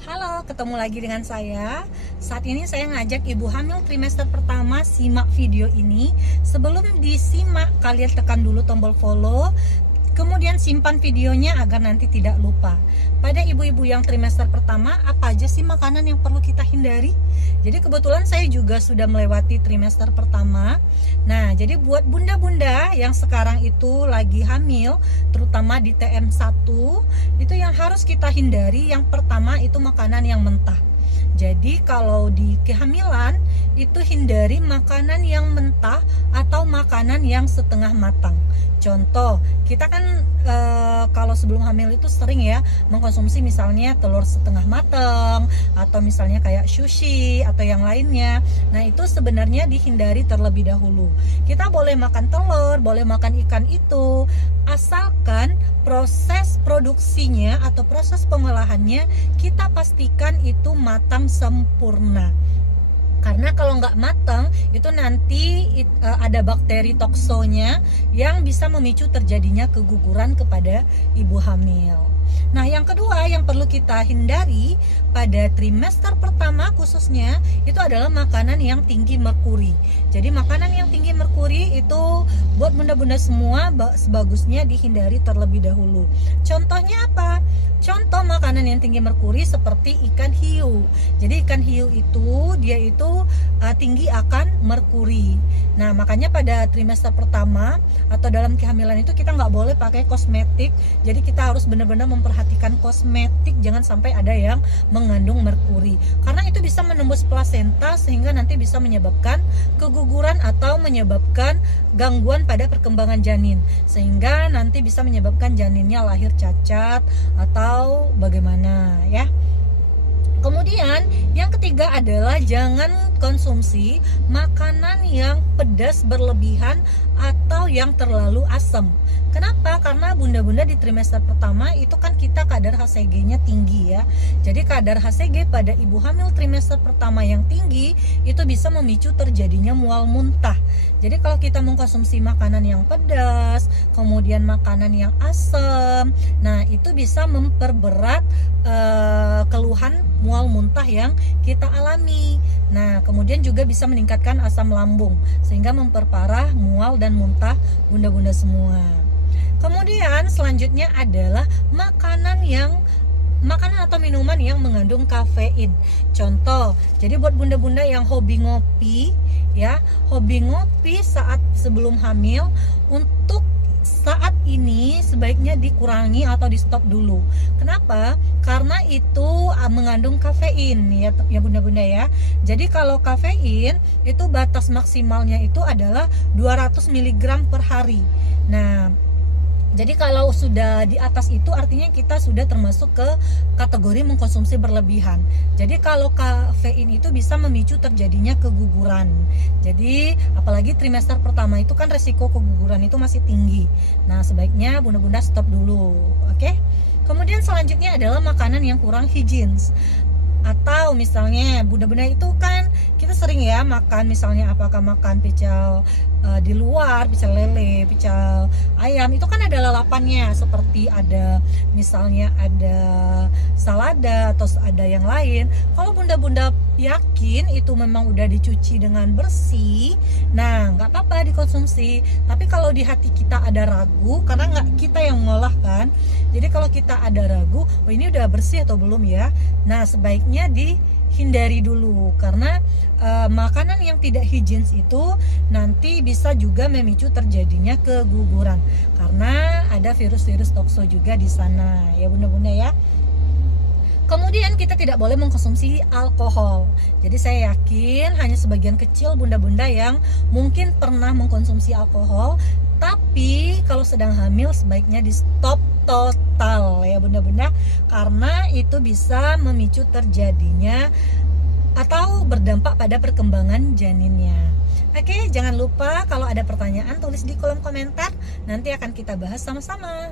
Halo, ketemu lagi dengan saya. Saat ini saya ngajak ibu hamil trimester pertama simak video ini. Sebelum disimak, kalian tekan dulu tombol follow, kemudian simpan videonya agar nanti tidak lupa. Pada ibu-ibu yang trimester pertama, apa aja sih makanan yang perlu kita hindari? Jadi kebetulan saya juga sudah melewati trimester pertama. Nah, jadi buat bunda-bunda yang sekarang itu lagi hamil, terutama di TM1, itu yang harus kita hindari yang pertama itu makanan yang mentah. Jadi kalau di kehamilan itu hindari makanan yang mentah atau makanan yang setengah matang. Contoh, kita kan kalau sebelum hamil itu sering ya mengkonsumsi misalnya telur setengah matang atau misalnya kayak sushi atau yang lainnya. Nah, itu sebenarnya dihindari terlebih dahulu. Kita boleh makan telur, boleh makan ikan itu, asalkan proses produksinya atau proses pengolahannya kita pastikan itu matang sempurna. Karena kalau nggak matang itu nanti ada bakteri toksonya yang bisa memicu terjadinya keguguran kepada ibu hamil. Nah, yang kedua yang perlu kita hindari pada trimester pertama khususnya itu adalah makanan yang tinggi merkuri. Jadi makanan yang tinggi merkuri itu buat bunda-bunda semua sebagusnya dihindari terlebih dahulu. Contohnya apa? Contoh makanan yang tinggi merkuri seperti ikan hiu. Jadi ikan hiu itu dia itu tinggi akan merkuri. Nah, makanya pada trimester pertama atau dalam kehamilan itu kita nggak boleh pakai kosmetik. Jadi kita harus benar-benar memperhatikan kosmetik, jangan sampai ada yang mengandung merkuri. Karena itu bisa menembus plasenta sehingga nanti bisa menyebabkan keguguran atau menyebabkan gangguan pada perkembangan janin. Sehingga nanti bisa menyebabkan janinnya lahir cacat atau bagaimana ya. Kemudian yang ketiga adalah jangan konsumsi makanan yang pedas berlebihan atau yang terlalu asam. Kenapa? Karena bunda-bunda di trimester pertama itu kan kita kadar HCG-nya tinggi ya. Jadi kadar HCG pada ibu hamil trimester pertama yang tinggi itu bisa memicu terjadinya mual muntah. Jadi kalau kita mengkonsumsi makanan yang pedas, kemudian makanan yang asam, nah itu bisa memperberat keluhan mual muntah yang kita alami. Nah, kemudian juga bisa meningkatkan asam lambung sehingga memperparah mual dan muntah bunda-bunda semua. Kemudian selanjutnya adalah makanan atau minuman yang mengandung kafein. Contoh, jadi buat bunda-bunda yang hobi ngopi ya, hobi ngopi saat sebelum hamil, untuk saat ini sebaiknya dikurangi atau di stop dulu. Kenapa? Karena itu mengandung kafein ya bunda-bunda ya. Jadi kalau kafein itu batas maksimalnya itu adalah 200 mg per hari. Nah, jadi kalau sudah di atas itu artinya kita sudah termasuk ke kategori mengkonsumsi berlebihan. Jadi kalau kafein itu bisa memicu terjadinya keguguran. Jadi apalagi trimester pertama itu kan resiko keguguran itu masih tinggi. Nah, sebaiknya bunda-bunda stop dulu, oke? Kemudian selanjutnya adalah makanan yang kurang higienis. Atau misalnya bunda-bunda itu kan kita sering ya makan, misalnya apakah makan pecel di luar, pecel lele, pecel ayam, itu kan ada lalapannya seperti ada misalnya ada salada atau ada yang lain. Kalau bunda-bunda yakin itu memang udah dicuci dengan bersih, nah nggak apa-apa dikonsumsi. Tapi kalau di hati kita ada ragu, karena nggak kita yang mengolah kan, jadi kalau kita ada ragu, oh ini udah bersih atau belum ya, nah sebaiknya dihindari dulu. Karena makanan yang tidak higienis itu nanti bisa juga memicu terjadinya keguguran karena ada virus-virus tokso juga di sana ya bunda-bunda ya. Kemudian kita tidak boleh mengkonsumsi alkohol. Jadi saya yakin hanya sebagian kecil bunda-bunda yang mungkin pernah mengkonsumsi alkohol, tapi kalau sedang hamil sebaiknya di stop total ya bunda-bunda, karena itu bisa memicu terjadinya atau berdampak pada perkembangan janinnya. Oke, jangan lupa kalau ada pertanyaan tulis di kolom komentar, nanti akan kita bahas sama-sama.